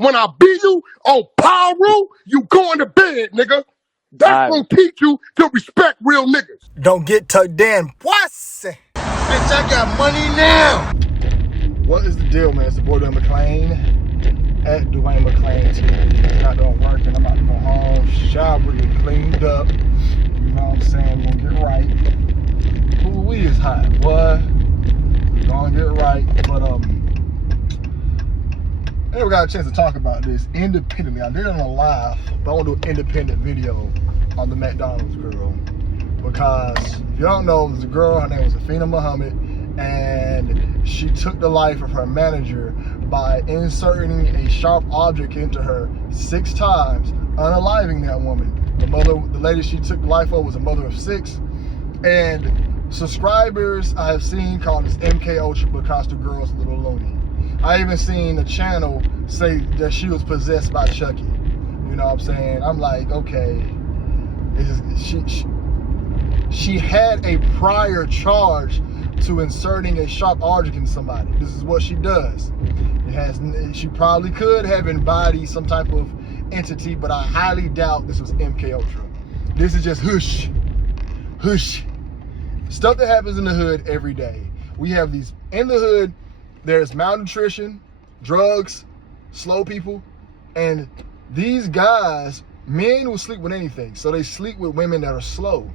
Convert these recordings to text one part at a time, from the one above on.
When I beat you on power rule, you going to bed, nigga. That's gonna teach you to respect real niggas. Don't get tucked in. Pussy. Bitch, I got money now. What is the deal, man? It's the boy Dwayne McClain at Dwayne McClain TV. Got done working. I'm about to go home, shower, get cleaned up. You know what I'm saying? We're gonna get right. Ooh, we is hot, boy. We're gonna get right. But I never got a chance to talk about this independently. I did it on a live, but I want to do an independent video on the McDonald's girl. Because if you don't know, there's a girl, her name was Afeni Muhammad, and she took the life of her manager by inserting a sharp object into her 6 times, unaliving that woman. The lady she took the life of was a mother of 6, and subscribers I have seen call this MK Ultra because the girl's a little loony. I even seen a channel say that she was possessed by Chucky. You know what I'm saying? I'm like, okay, she had a prior charge to inserting a sharp object in somebody. This is what she does. She probably could have embodied some type of entity, but I highly doubt this was MK Ultra. This is just hush. Stuff that happens in the hood every day. We have these in the hood. There's malnutrition, drugs, slow people, and these guys, men will sleep with anything. So they sleep with women that are slow,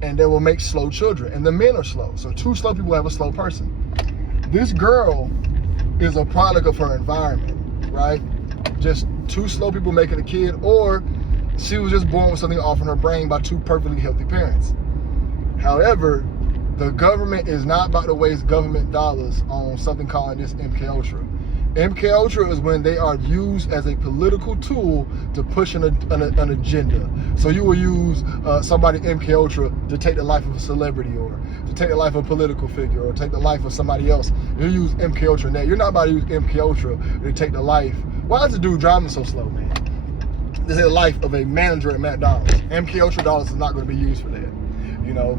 and they will make slow children, and the men are slow. So 2 slow people have a slow person. This girl is a product of her environment, right? Just 2 slow people making a kid, or she was just born with something off in her brain by 2 perfectly healthy parents. However, the government is not about to waste government dollars on something called this MK Ultra. MK Ultra is when they are used as a political tool to push an agenda. So you will use somebody MK Ultra to take the life of a celebrity, or to take the life of a political figure, or take the life of somebody else. You use MK Ultra now. You're not about to use MK Ultra to take the life. Why is the dude driving so slow, man? This is the life of a manager at McDonald's. MK Ultra dollars is not going to be used for that. You know,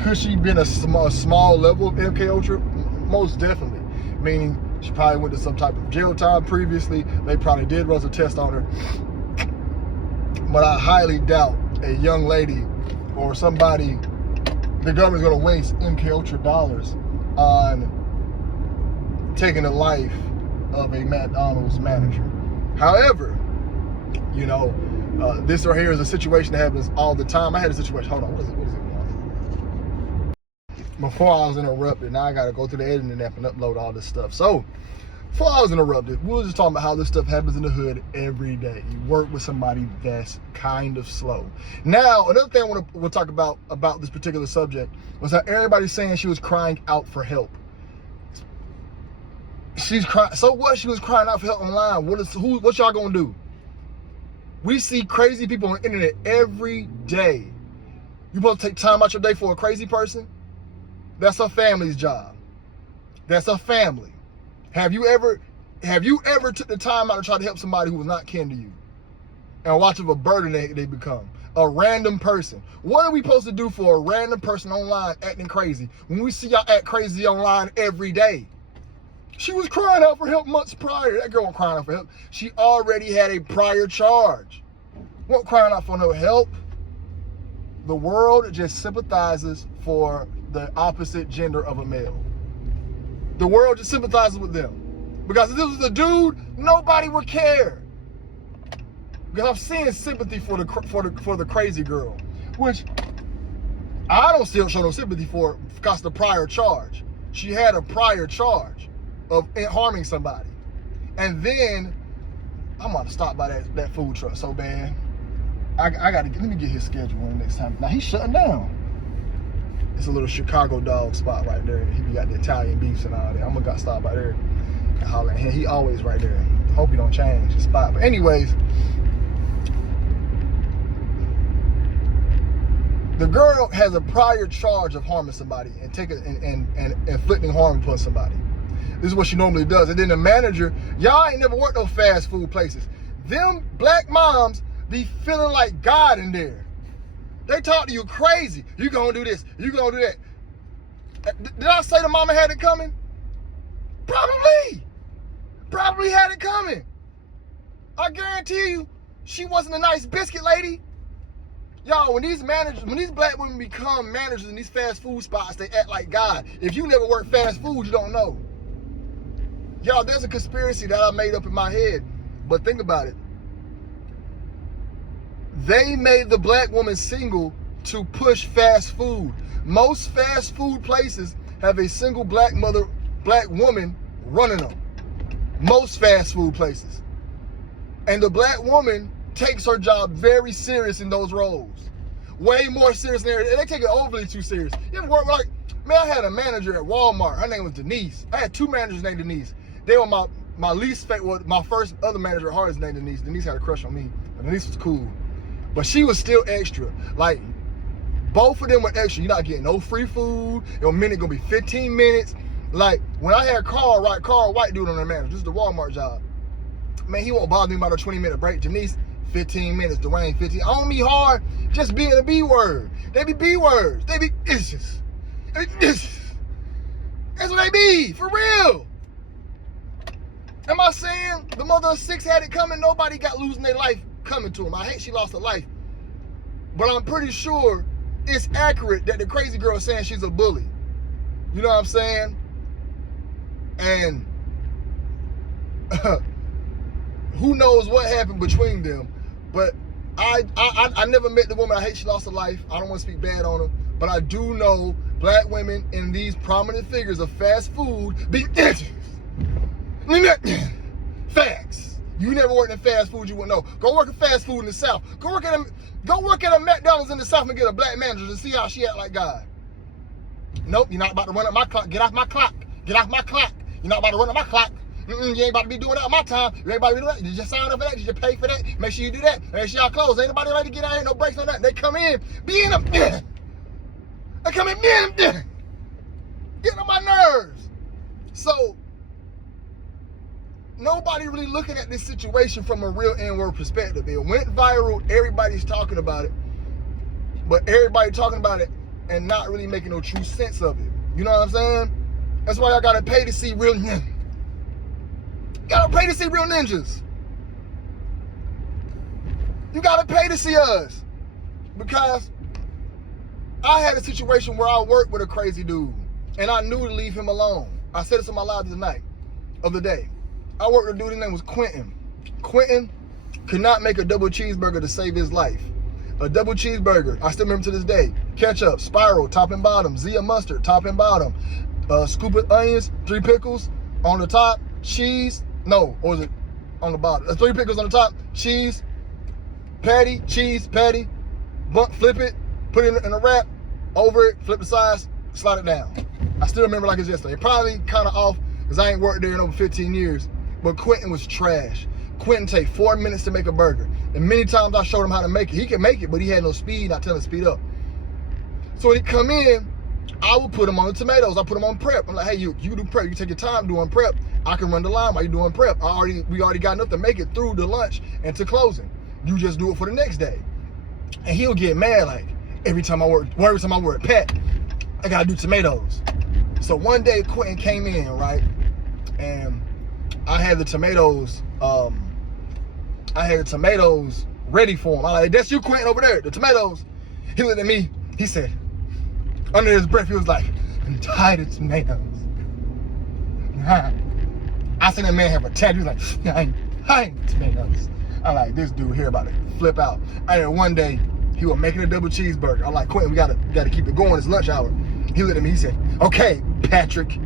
could she been a small level of MK Ultra? Most definitely. Meaning she probably went to some type of jail time previously. They probably did run a test on her. But I highly doubt a young lady or somebody, the government's going to waste MK Ultra dollars on taking the life of a McDonald's manager. However, you know, this right here is a situation that happens all the time. I had a situation, hold on, what is it? Before I was interrupted, now I gotta go through the editing app and upload all this stuff. So, before I was interrupted, we were just talking about how this stuff happens in the hood every day. You work with somebody that's kind of slow. Now, another thing we'll talk about this particular subject was how everybody's saying she was crying out for help. She's crying. So what? She was crying out for help online. What y'all gonna do? We see crazy people on the internet every day. You supposed to take time out your day for a crazy person? That's her family's job. That's her family. Have you ever took the time out to try to help somebody who was not kin to you? And watch of a burden they become. A random person. What are we supposed to do for a random person online acting crazy when we see y'all act crazy online every day? She was crying out for help months prior. That girl wasn't crying out for help. She already had a prior charge. Wasn't crying out for no help. The world just sympathizes for the opposite gender of a male. The world just sympathizes with them. Because if this was a dude, nobody would care. Because I'm seeing sympathy for the crazy girl, which I don't still show no sympathy for because of the prior charge. She had a prior charge of harming somebody. And then I'm gonna stop by that food truck so bad. Let me get his schedule in next time. Now he's shutting down. It's a little Chicago dog spot right there. He got the Italian beefs and all that. I'm gonna stop by there and holler at him. He always right there. Hope he don't change his spot. But anyways, the girl has a prior charge of harming somebody and inflicting harm upon somebody. This is what she normally does. And then the manager, y'all ain't never worked no fast food places. Them black moms be feeling like God in there. They talk to you crazy. You gonna do this, you gonna do that. Did I say the mama had it coming? Probably had it coming. I guarantee you, she wasn't a nice biscuit lady. Y'all, when these black women become managers in these fast food spots, they act like God. If you never worked fast food, you don't know. Y'all, there's a conspiracy that I made up in my head. But think about it. They made the black woman single to push fast food. Most fast food places have a single black woman running them. Most fast food places. And the black woman takes her job very serious in those roles. Way more serious than they take it overly too serious. You ever work like, man, I had a manager at Walmart. Her name was Denise. I had two managers named Denise. They were my least favorite. Well, my first other manager at Harvard's named Denise. Denise had a crush on me. But Denise was cool. But she was still extra. Like, both of them were extra. You're not getting no free food. Your minute gonna be 15 minutes. Like, when I had Carl, white dude on the manager. This is the Walmart job. Man, he won't bother me about a 20-minute break. Janice, 15 minutes. Dwayne, 15. On me hard, just being a B word. They be B words. They be issues. That's what they be, for real. Am I saying the mother of six had it coming? Nobody got losing their life coming to them. I hate she lost her life. But I'm pretty sure it's accurate that the crazy girl is saying she's a bully. You know what I'm saying? And who knows what happened between them. But I never met the woman. I hate she lost her life. I don't want to speak bad on her. But I do know black women in these prominent figures of fast food be facts. You never worked in fast food, you wouldn't know. Go work in fast food in the South. Go work at a McDonald's in the South and get a black manager to see how she act like God. Nope, you're not about to run up my clock. Get off my clock. Get off my clock. You're not about to run up my clock. You ain't about to be doing that on my time. You ain't about to be doing that. You just sign up for that. You just pay for that. Make sure you do that. Make sure y'all close. Ain't nobody ready to get out here. No breaks on that. They come in, be in them. They come in, getting on my nerves. So, nobody really looking at this situation from a real inward perspective. It went viral. Everybody's talking about it. But everybody talking about it and not really making no true sense of it. You know what I'm saying? That's why I gotta pay to see real ninjas. Gotta pay to see real ninjas. You gotta pay to see us. Because I had a situation where I worked with a crazy dude and I knew to leave him alone. I said this in my live the day. I worked with a dude, his name was Quentin. Quentin could not make a double cheeseburger to save his life. A double cheeseburger, I still remember to this day. Ketchup, spiral, top and bottom. Zia mustard, top and bottom. Scoop of onions, 3 pickles on the top, cheese. No, or was it on the bottom? 3 pickles on the top, cheese, patty, flip it, put it in a wrap, over it, flip the sides, slide it down. I still remember like it's yesterday. Probably kind of off because I ain't worked there in over 15 years. But Quentin was trash. Quentin take 4 minutes to make a burger. And many times I showed him how to make it. He can make it, but he had no speed. I tell him to speed up. So when he come in, I would put him on the tomatoes. I put him on prep. I'm like, hey, you do prep. You take your time doing prep. I can run the line while you're doing prep. We already got enough to make it through the lunch and to closing. You just do it for the next day. And he'll get mad like, every time I work Pat, I gotta do tomatoes. So one day Quentin came in, right? And I had the tomatoes, ready for him. I'm like, that's you, Quentin, over there, the tomatoes. He looked at me, he said, under his breath, he was like, I'm tired of tomatoes. I seen that man have a tattoo. He was like, I'm tired of tomatoes. I'm like, this dude here about to flip out. And one day, he was making a double cheeseburger. I'm like, Quentin, we gotta keep it going. It's lunch hour. He looked at me, he said, okay, Patrick,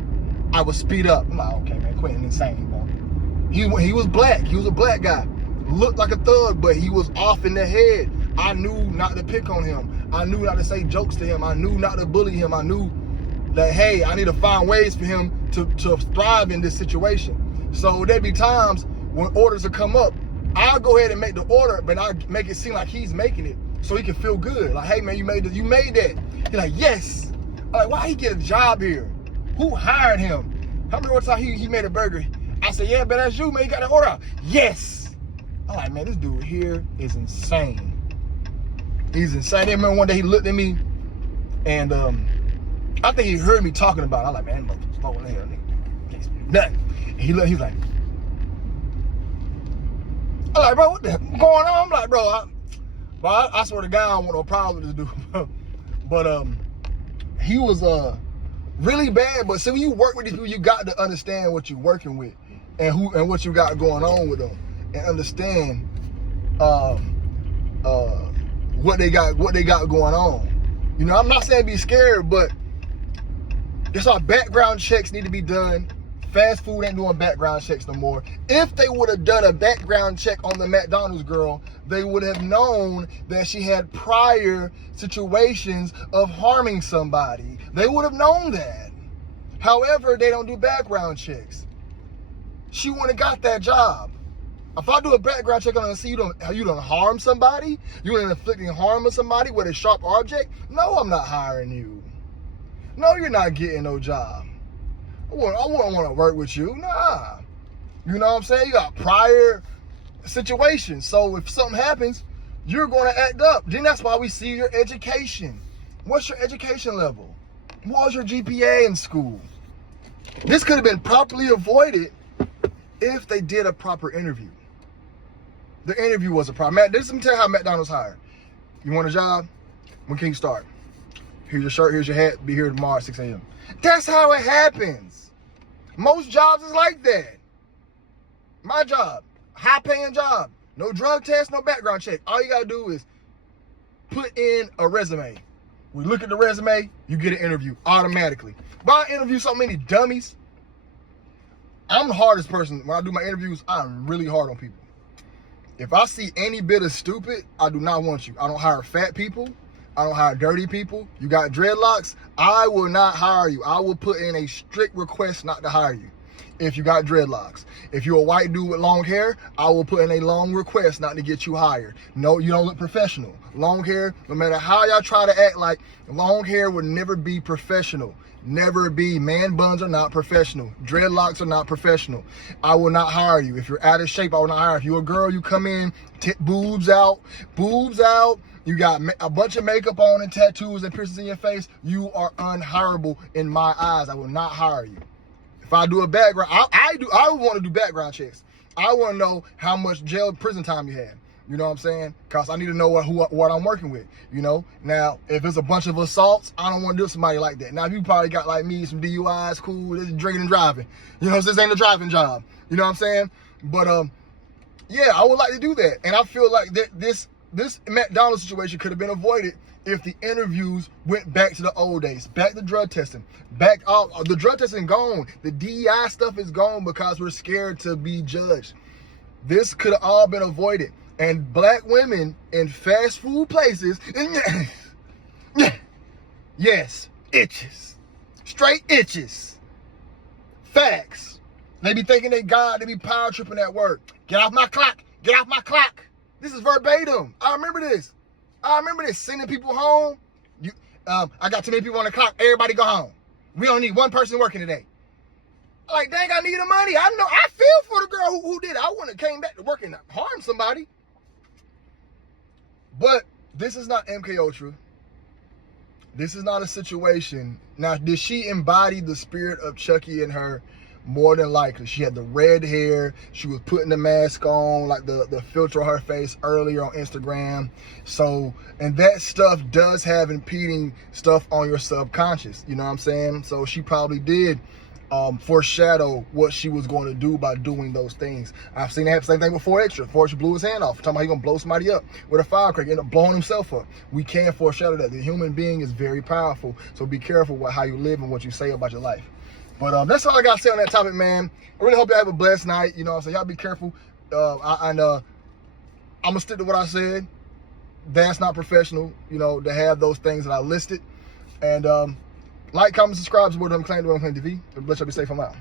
I will speed up. I'm like, okay, man, Quentin insane, man. He was black. He was a black guy. Looked like a thug, but he was off in the head. I knew not to pick on him. I knew not to say jokes to him. I knew not to bully him. I knew that, hey, I need to find ways for him to thrive in this situation. So there'd be times when orders would come up, I'll go ahead and make the order, but I make it seem like he's making it so he can feel good. Like, hey, man, you made that. He's like, yes. I'm like, why he get a job here? Who hired him? How many times he made a burger? I said, yeah, but that's you, man. You got the order out. Yes. I'm like, man, this dude here is insane. He's insane. I remember one day he looked at me and I think he heard me talking about it. I'm like, man, that motherfucker's slow in hell, nigga. Can't speak nothing. And he's like, I'm like, bro, what the going on? I'm like, bro, I swear to God, I don't want no problem to do. But he was really bad. But see, when you work with these people, you got to understand what you're working with and what you got going on with them, and understand what they got going on. You know, I'm not saying be scared, but that's why background checks need to be done. Fast food ain't doing background checks no more. If they would have done a background check on the McDonald's girl, they would have known that she had prior situations of harming somebody. They would have known that. However, they don't do background checks. She wouldn't have got that job. If I do a background check on her and see you don't harm somebody, you ain't inflicting harm on somebody with a sharp object, no, I'm not hiring you. No, you're not getting no job. I wouldn't want to work with you. Nah. You know what I'm saying? You got prior situations. So if something happens, you're going to act up. Then that's why we see your education. What's your education level? What was your GPA in school? This could have been properly avoided if they did a proper interview. The interview was a problem. Let me tell you how McDonald's hired. You want a job? When can you start? Here's your shirt, here's your hat, be here tomorrow at 6 a.m. That's how it happens. Most jobs is like that. My job, high paying job, no drug test, no background check. All you gotta do is put in a resume. We look at the resume, you get an interview automatically. But I interview so many dummies. I'm the hardest person. When I do my interviews, I'm really hard on people. If I see any bit of stupid, I do not want you. I don't hire fat people. I don't hire dirty people. You got dreadlocks, I will not hire you. I will put in a strict request not to hire you if you got dreadlocks. If you're a white dude with long hair, I will put in a long request not to get you hired. No, you don't look professional. Long hair, no matter how y'all try to act like, long hair would never be professional. Never be. Man buns are not professional. Dreadlocks are not professional. I will not hire you. If you're out of shape, I will not hire you. If you're a girl, you come in, boobs out. You got a bunch of makeup on and tattoos and piercings in your face. You are unhireable in my eyes. I will not hire you. If I do a background, I want to do background checks. I want to know how much prison time you had. You know what I'm saying? Because I need to know what I'm working with, you know? Now, if it's a bunch of assaults, I don't want to deal with somebody like that. Now, if you probably got, like me, some DUIs, cool, this is drinking and driving. You know, this ain't a driving job. You know what I'm saying? But, yeah, I would like to do that. And I feel like this McDonald's situation could have been avoided if the interviews went back to the old days, back to drug testing, the drug testing gone. The DEI stuff is gone because we're scared to be judged. This could have all been avoided. And black women in fast food places, yes, itches, straight itches, facts. They be thinking they God, they be power tripping at work. Get off my clock, get off my clock. This is verbatim. I remember this, sending people home. I got too many people on the clock, everybody go home. We don't need one person working today. Like, dang, I need the money. I know, I feel for the girl who did it. I wouldn't have came back to work and harmed somebody. But this is not MK Ultra. This is not a situation. Now, did she embody the spirit of Chucky in her? More than likely. She had the red hair. She was putting the mask on, like the filter on her face earlier on Instagram. So, and that stuff does have impeding stuff on your subconscious. You know what I'm saying? So she probably did foreshadow what she was going to do by doing those things. I've seen it happen, same thing before Extra. Forrest blew his hand off. Talking about he gonna blow somebody up with a firecracker, end up blowing himself up. We can't foreshadow that. The human being is very powerful. So be careful with how you live and what you say about your life. But that's all I got to say on that topic, man. I really hope y'all have a blessed night. You know what I'm saying? Y'all be careful. I'm going to stick to what I said. That's not professional, you know, to have those things that I listed. And like, comment, subscribe, support them, claim TV. Bless y'all, be safe. I'm out.